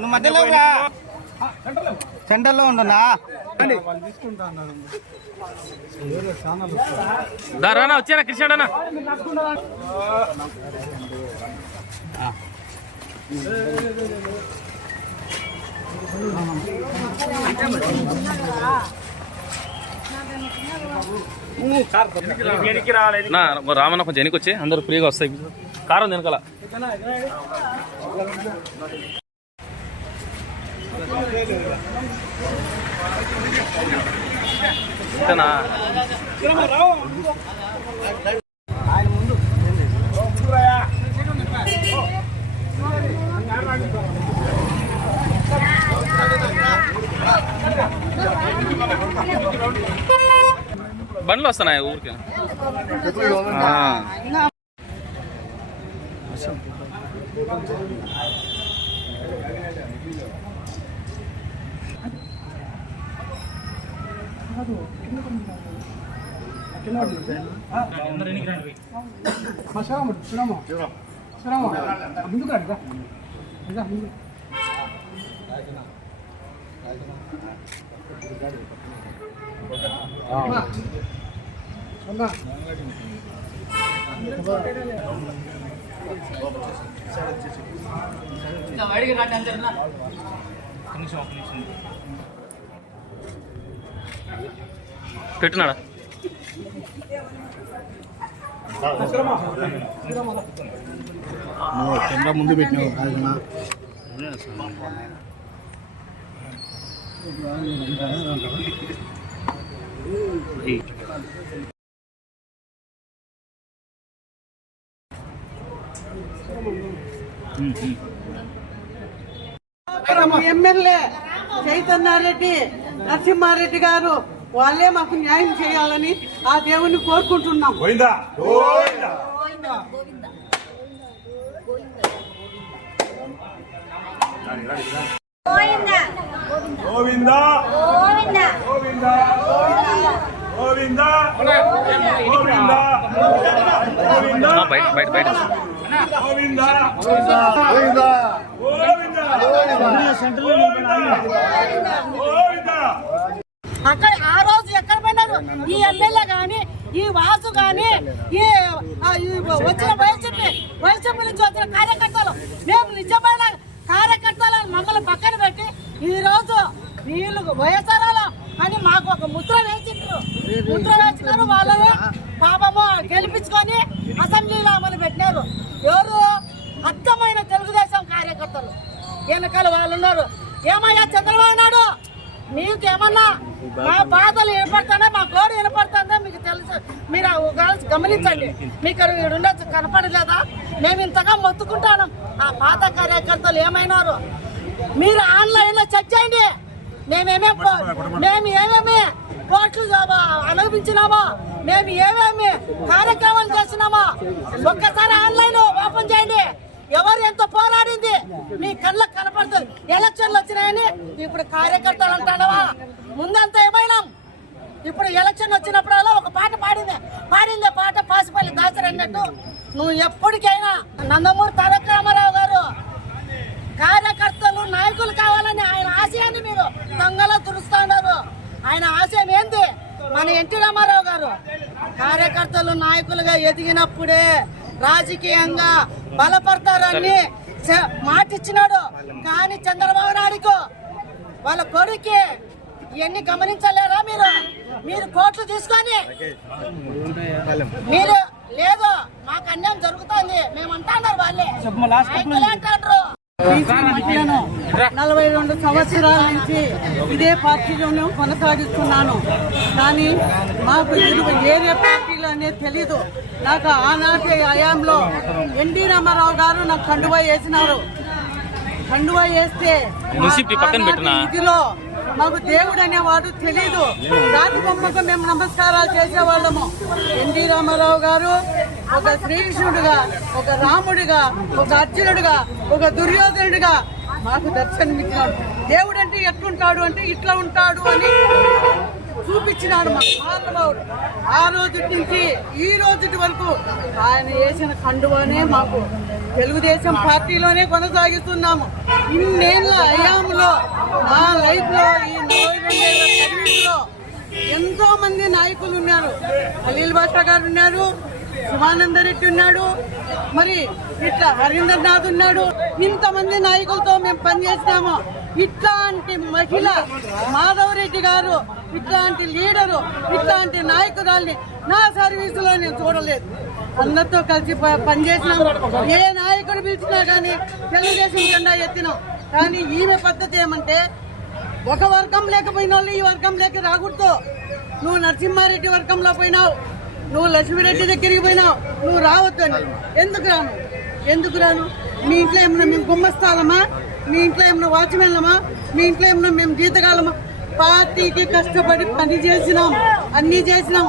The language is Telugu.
నువ్వు మధ్యలో సెంటర్లో ఉండనా దారానా వచ్చారా కృష్ణాడనా రామన్న కొంచెం వెనక్కి వచ్చి అందరూ ఫ్రీగా వస్తాయి కారం వెనకాల ఇంతనా బండ్లు వస్తున్నాయి ఊరికి పెట్టినాడా కెమెరా ముందు పెట్టినావు ఎమ్మెల్యే చైతన్యారెడ్డి నరసింహారెడ్డి గారు వాళ్ళే మాకు న్యాయం చేయాలని ఆ దేవుని కోరుకుంటున్నాం. అక్కడ ఆ రోజు ఎక్కడ పోయినారు ఈ ఎమ్మెల్యే గాని ఈ వాసు గాని ఈ వచ్చిన వైసీపీ నుంచి వచ్చిన కార్యకర్తలు మేము నిజమైన కార్యకర్తలను మమ్మల్ని పక్కన పెట్టి ఈ రోజు వీళ్ళు వయసారాలు అని మాకు ఒక ముద్ర వేసినారు వాళ్ళని పాపము గెలిపించుకొని అసెంబ్లీలో అమలు పెట్టినారు. ఎవరు అర్థమైన తెలుగుదేశం కార్యకర్తలు వెనకాల వాళ్ళు ఉన్నారు. ఏమయ్యా చంద్రబాబు నాయుడు మీకేమన్నా మా బాధలు వినపడుతున్నా మా గోడు వినపడుతుందా మీకు తెలుసు, మీరు గమనించండి. మీకు ఉండొచ్చు కనపడలేదా? మేము ఇంతగా మొత్తుకుంటాను. ఆ పాత కార్యకర్తలు ఏమైనారు మీరు ఆన్లైన్లో చెక్ చేయండి. మేము ఏమేమి కోర్టులు అనుభవించినామో, మేము ఏమేమి కార్యక్రమాలు చేస్తున్నామో ఒక్కసారి ఆన్లైన్ ఓపెన్ చేయండి. ఎవరు ఎంత పోరాడింది మీ కళ్ళకు కనపడుతుంది. ఎలక్షన్లు వచ్చినాయని ఇప్పుడు కార్యకర్తలు అంటాడవా? ముందంతా ఏమైనాం. ఇప్పుడు ఎలక్షన్ వచ్చినప్పుడల్లా ఒక పాట పాడిందే పాట పాసిపల్లి దాసరి అన్నట్టు నువ్వు ఎప్పటికైనా నందమూరి తారక రామారావు గారు కార్యకర్తలు నాయకులు కావాలని ఆయన ఆశయాన్ని మీరు దొంగలో తురుస్తున్నారు. ఆయన ఆశయం ఏంది? మన ఎన్టీ రామారావు గారు కార్యకర్తలు నాయకులుగా ఎదిగినప్పుడే రాజకీయంగా బలపడతారని మాటిచ్చినాడు. కానీ చంద్రబాబు నాయుడుకు వాళ్ళ కొడుకు ఇవన్నీ గమనించలేరా? మీరు కోట్లు తీసుకొని మీరు లేదు మాకు అన్యాయం జరుగుతుంది మేము అంటున్నారు. వాళ్ళే అంటారు. 42 సంవత్సరాల నుంచి ఇదే పార్టీలోనే కొనసాగిస్తున్నాను. కానీ మాకు ఏరియా పార్టీలు అనేది తెలీదు. నాకు ఆనాటి హయాంలో ఎన్టీ రామారావు గారు నాకు కండువా వేసినారు. కండువా వేస్తే ఇదిలో మాకు దేవుడు అనేవాడు తెలీదు. రాతి బొమ్మకు మేము నమస్కారాలు చేసేవాళ్ళము. ఎన్టీ రామారావు గారు ఒక శ్రీకృష్ణుడిగా, ఒక రాముడిగా, ఒక అర్జునుడిగా, ఒక దుర్యోధనుడిగా మాకు దర్శనమిచ్చినాడు. దేవుడు అంటే ఎట్లుంటాడు అంటే ఇట్లా ఉంటాడు అని చూపించినాడు మా మహానుభావుడు. ఆ రోజు నుంచి ఈ రోజు వరకు ఆయన వేసిన కండువానే మాకు తెలుగుదేశం పార్టీలోనే కొనసాగిస్తున్నాము. ఇన్నేళ్ల అయాములో నా లైఫ్ లో ఈ 42 ఏళ్ల సర్వీసులో ఎంతో మంది నాయకులు ఉన్నారు. ఖలీల్ బాషా గారు ఉన్నారు, శివానందరెడ్డి ఉన్నాడు, మరి ఇట్లా హరీంద్రనాథ్ ఉన్నాడు. ఇంతమంది నాయకులతో మేము పనిచేసినాము. ఇట్లాంటి మహిళ మాధవరెడ్డి గారు, ఇట్లాంటి లీడరు, ఇట్లాంటి నాయకురాల్ని నా సర్వీసులో నేను చూడలేదు. అందరితో కలిసి పనిచేసినాము. ఏ నాయకుడు పిలిచినా కానీ తెలుగుదేశం జెండా ఎత్తినాం. కానీ ఈమె పద్ధతి ఏమంటే ఒక వర్గం లేకపోయిన వాళ్ళు ఈ వర్గం లేక రాకూడదు. నువ్వు నరసింహారెడ్డి వర్గంలో పోయినావు, నువ్వు లక్ష్మీరెడ్డి దగ్గరికి పోయినావు, నువ్వు రావద్దు అని. ఎందుకు రాను? మీ ఇంట్లో ఏమన్నా మేము గుమ్మస్తాలమా? మీ ఇంట్లో ఏమన్నా వాచ్మెన్లమా? మీ ఇంట్లో ఏమన్నా మేము జీతగాలమా? పార్టీకి కష్టపడి పని చేసినాం, అన్ని చేసినాం.